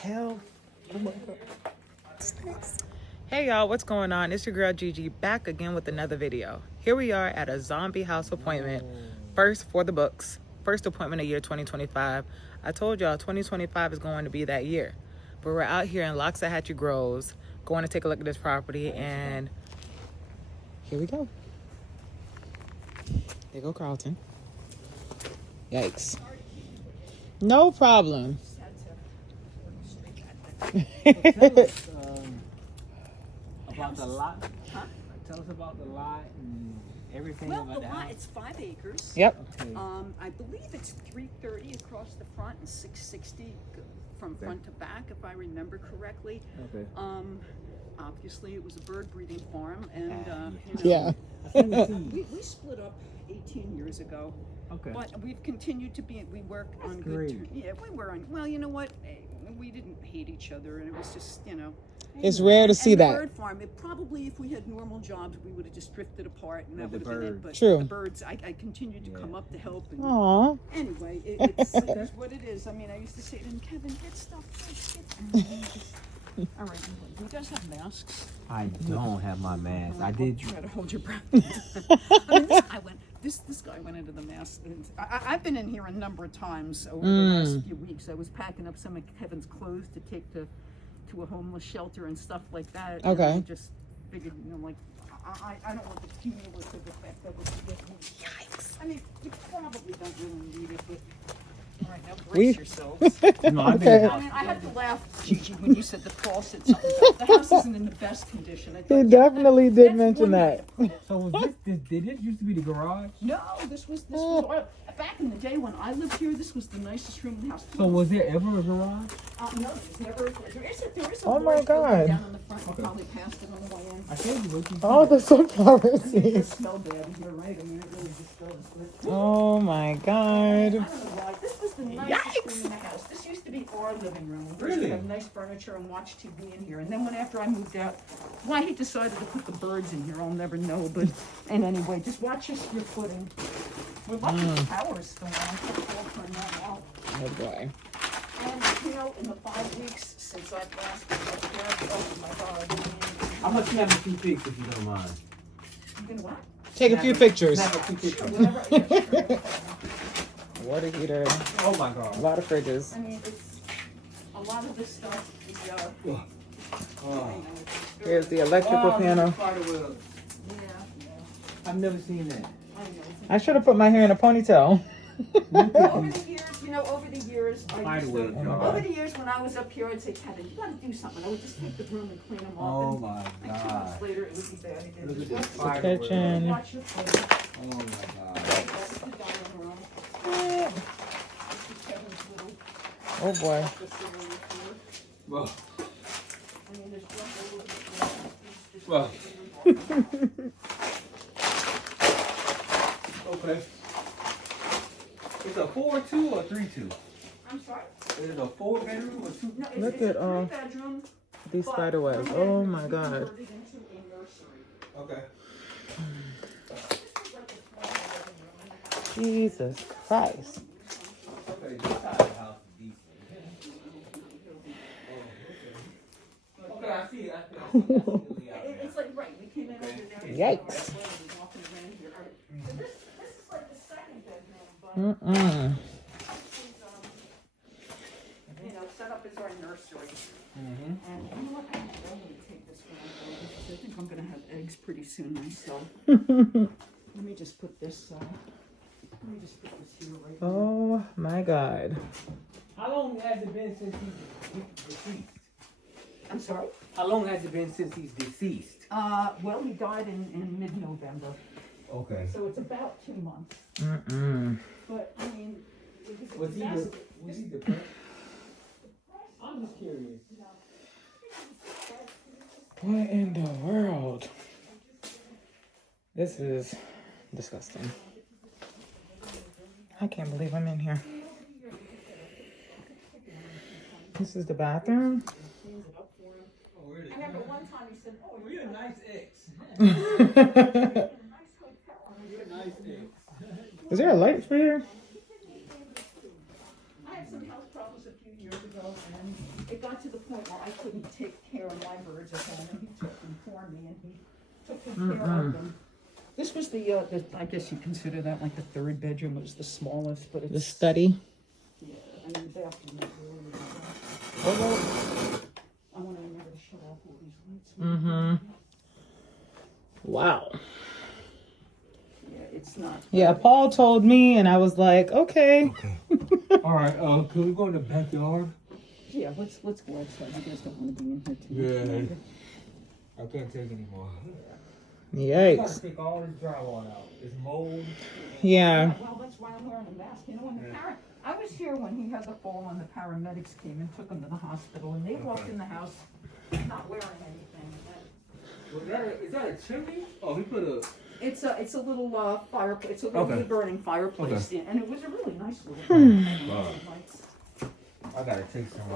hell? Oh my God. Hey y'all, what's going on? It's your girl Gigi back again with another video. Here we are at a zombie house appointment. First for the books. First appointment of year 2025. I told y'all 2025 is going to be that year. But we're out here in Loxahatchee Groves going to take a look at this property, and here we go. There go Carlton. Yikes. No problem. Tell us about the lot. Huh? Tell us about the lot and everything Well, about the the lot, house. it's 5 acres. Yep. Okay. I believe it's 330 across the front and 660 from front to back, if I remember correctly. Okay. Obviously, it was a bird breeding farm, and Yeah. we split up 18 years ago. Okay. But we've continued to be. We work That's on great. good. Yeah, we were on. Well, you know what? We didn't hate each other, and it was just, It's rare to see and the that. bird farm. It probably, if we had normal jobs, we would have just drifted apart, and that With would the have been it. birds. But True. the birds, I continued to come up to help. And Aw. anyway, it's what it is. I mean, I used to say to them, Kevin, get stuff first. All right, do you guys have masks? I don't have my mask. I did. Try to hold your breath. This guy went into the mask. I've been in here a number of times over the last few weeks. I was packing up some of Kevin's clothes to take to a homeless shelter and stuff like that. Okay. And I just figured, I don't want the cumulative effect of it to get me. Yikes. I mean, you probably don't really need it, but all right, now brace yourselves. No, I've Okay. been I mean, I had to laugh, Gigi, when you said the Paul said something about the house isn't in the best condition. I He thought, definitely did that's mention one way that. to put it. So was did this used to be the garage? No, this was back in the day when I lived here. This was the nicest room in the house. So was there ever a garage? No, there's never. There is a Oh my large building God. down in the front. You probably passed it on the way in. I told you what you Oh, the sunflower I mean, it seeds. does smell bad. You're right. I mean, it really just does. But Oh my I God. don't know why. This was the nicest room in the house. This used to be our living room. We used to have nice furniture and watch TV in here. And then after I moved out, why he decided to put the birds in here, I'll never know. But and anyway, just watch your footing. We're lucky the power's still on. I'll turn that out. Oh boy. And in the 5 weeks since I've last been up there, oh my God. I'm gonna snap a few pics if you don't mind. You gonna what? Take a few pictures. Snap a few pictures. Whatever. Yeah, sure. Water heater. Oh my God. A lot of fridges. I mean, it's a lot of this stuff. Oh. Here's the electrical panel. Spider webs. Yeah. I've never seen that. I know. I should have put my hair in a ponytail. Over the years, I Spider used web. to, over the years when I was up here, I'd say, Kevin, you gotta do something. I would just take the broom and clean them off. Oh and my like 2 months God. later, it would be bad again. Look at Just this watch- spider web. Kitchen. Watch your footing. Oh my God. That's the dining room. This is Kevin's little Oh boy. facility here. Well, I mean, there's junk all over the floor. There's Well. okay. It's a 4-2 or 3-2? I'm sorry? Is it a 4-bedroom or 2? No, Look it's at a all 3-bedroom. these but spider webs. one Oh bedroom my is God. converted into a nursery. Okay. This is like a small living room. Jesus Christ. Okay, this side of the house is decent. Okay, I see it. It's like, right, we came in over there. Yikes. Walking around here. All right. So this is like the second bedroom, but set up as our nursery. And you know what? I'm going to take this one out because I think I'm going to have eggs pretty soon myself. Let me just put this. Let me just put this here right now. Oh my God. How long has it been since he's deceased? I'm sorry. How long has it been since he's deceased? Well, he died in mid-November, Okay. so it's about 2 months. But I mean, Was he depressed? I'm just curious. What in the world? This is disgusting. I can't believe I'm in here. This is the bathroom. Oh, really? I remember one time he said, "Oh, You're a nice ex. you're a nice hotel." You're a nice ex. Is there a light for here? I had some house problems a few few years ago, and it got to the point where I couldn't take care of my birds at home, and he took them for me, and he took good care of them. This was the I guess you consider that like the third bedroom. It was the smallest, but it's The study. Yeah, I mean the bathroom is really nice. I want to remember to shut off all these lights. Wow. Yeah, it's not. Yeah, Paul told me, and I was like, okay. All right. Can we go in the backyard? Yeah, let's go outside. You guys don't want to be in here too much longer. I can't take anymore. Yikes. Gotta take all this drywall out. It's mold. Yeah. Well, that's why I'm wearing a mask. You know, when I was here when he had the fall, and the paramedics came and took him to the hospital, and they walked in the house not wearing anything. Is that a chimney? Oh, he put a. It's a little fireplace. It's a little wood burning fireplace, Okay. and it was a really nice little. Lights. I gotta take some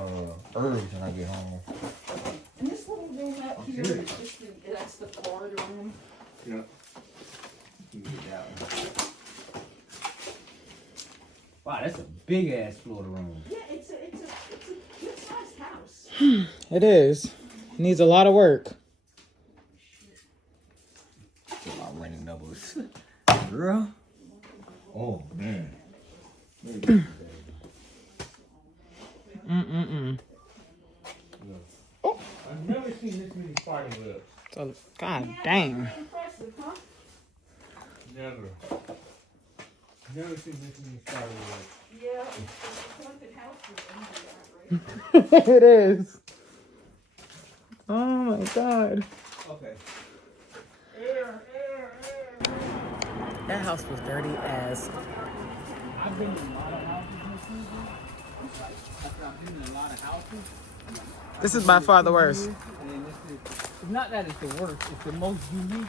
herbs when I get home. Okay. And this little room out here is just that's the corridor room. Yeah. Keep it that one. Wow, that's a big ass Florida room. Yeah, it's a good sized house. It is. Needs a lot of work. Get my running numbers. Girl. Oh man. Oh. I've never seen this many spider webs. So, God dang. Impressive, huh? Never. Never seen this many spider webs. Yeah, it's a haunted house with that, right? It is. Oh my God. Okay. That house was dirty as. I've been in a lot of houses in the season. I've been in a lot of houses. This is by far the worst. And then it's not that it's the worst, it's the most unique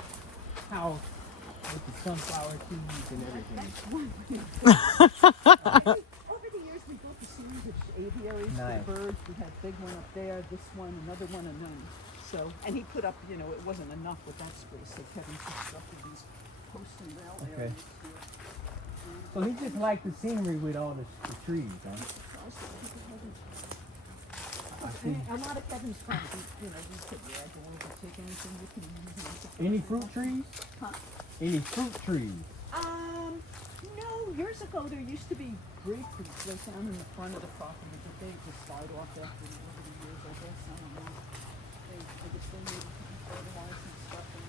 house with the sunflower trees and everything. Over the years, we built a series of aviaries Nice. for birds. We had a big one up there, this one, another one, and then. So, and he put up, you know, it wasn't enough with that space, so Kevin constructed these post and rail areas here. So he just liked the scenery with all the trees, huh? And a lot of Kevin's friends, you know, these could add or take anything you can use. Any fruit trees? Huh? Any fruit trees? No, years ago there used to be grapefruits right down in the front of the property, but they just died off after over the years, I guess. I don't know. I guess they needed to be fertilized and stuff. And,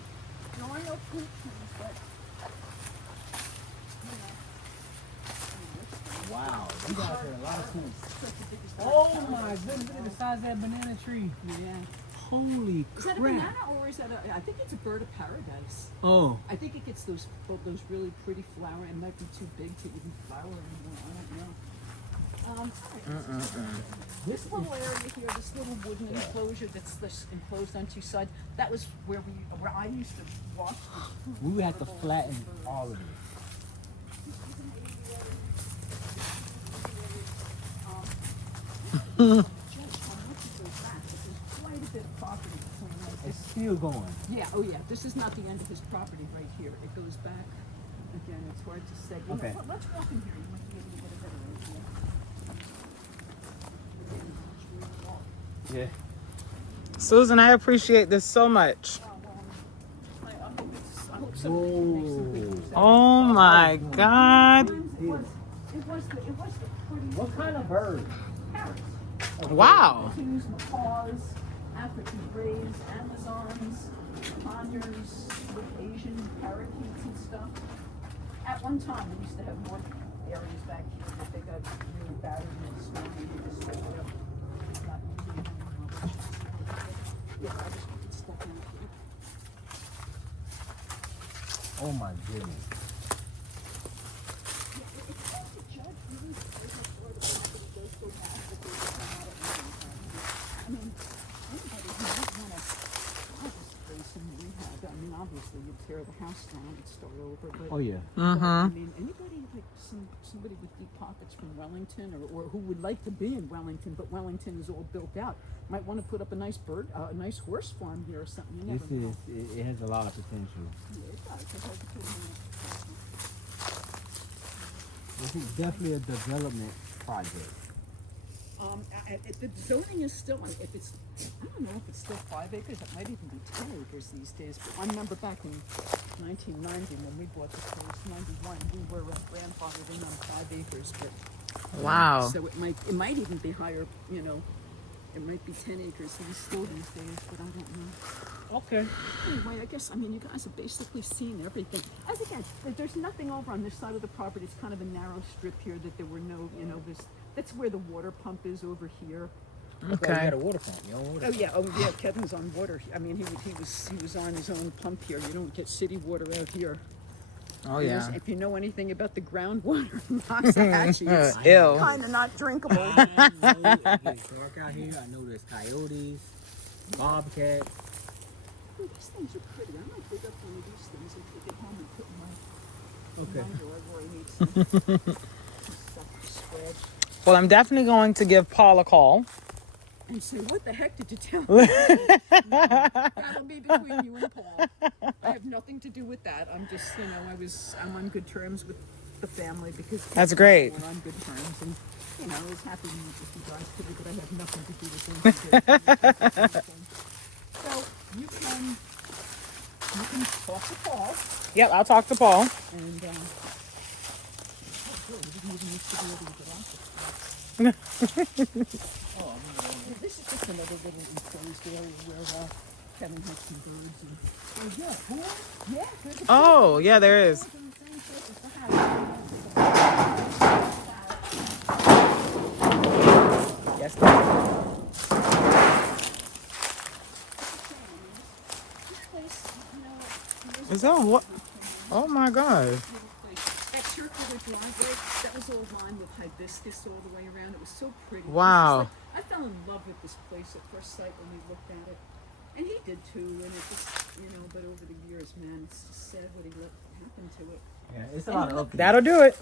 no, I know fruit trees, but, you know. Wow, you guys had a lot of fruit. Such the biggest Oh my goodness, look at the size of that banana tree. Yeah. Holy Is that a crap. banana or is that I think it's a bird of paradise. Oh. I think it gets those really pretty flower. It might be too big to even flower anymore. I don't know. This little area here, this little wooden enclosure that's enclosed on two sides, that was where I used to watch. We would have to flatten all of it. It's still going. Yeah, oh yeah, this is not the end of his property right here. It goes back. Again, it's hard to say. You Okay. know, let's walk in here. You might be able to get a better idea. Yeah. Susan, I appreciate this so much. I hope somebody can make some videos out Oh my God. of it. It was the pretty What kind of bird? parrots. Wow. Cockatoos, macaws, African grays, Amazons, conures, little Asian parakeets and stuff. At one time, we used to have more areas back here, but they got really battered and destroyed. They just set it up. Not using them anymore. Yeah, I just put stuff in here. Oh my goodness. It's hard to judge really the business or the property goes so fast that they just come out at any time. I mean, anybody who might want to buy this place and rehab, I mean, obviously you'd tear the house down and start over, but Oh yeah. I mean, anybody like somebody with deep pockets from Wellington or who would like to be in Wellington, but Wellington is all built out, might want to put up a nice nice horse farm here or something. You never know. It has a lot of potential. Yeah, it does. It's hard to put in This is definitely a development project. The zoning is still, if it's, I don't know if it's still 5 acres, it might even be 10 acres these days. But I remember back in 1990 when we bought the place, 91, we were grandfathered in on 5 acres. But Wow. so it might even be higher, you know, it might be 10 acres still these days, but I don't know. Okay. Anyway, I guess, I mean, you guys have basically seen everything. As again, there's nothing over on this side of the property. It's kind of a narrow strip here that there were no, you know, that's where the water pump is over here. Okay. You Okay. got a water pump. Your own water pump. Oh yeah, Kevin's on water. I mean, he was on his own pump here. You don't get city water out here. Oh And yeah. if you know anything about the groundwater in Waxahachie, it's Ew. kind of not drinkable. I know it gets dark out here. I know there's coyotes, bobcats. Oh, these things are pretty. I might dig up one of these things and take it home and put in my Okay. door where I need some stuff to spread. Well, I'm definitely going to give Paul a call. And say, what the heck did you tell me? That'll be between you and Paul. I have nothing to do with that. I'm just, you know, I'm on good terms with the family because That's great. we're on good terms, and you know, I was happy if he drives to me, but I have nothing to do with him. So you can talk to Paul, Yep, I'll talk to Paul. and oh, good. We didn't even used to be able to get off the This is just another little enclosed area where Kevin has some birds and. Oh yeah, pool? Yeah, there's a pool. Oh, yeah, there is. It's in the same place as the house. Yes. This place, you know, Is that what? Oh my God. little place. That circular driveway, that was all lined with hibiscus all the way around. It was so pretty. It was Wow. just like- I fell in love with this place at first sight when we looked at it. And he did too, and it just, you know, but over the years, man, it's just sad what he let happen to it. Yeah, it's a lot of upkeep. That'll do it.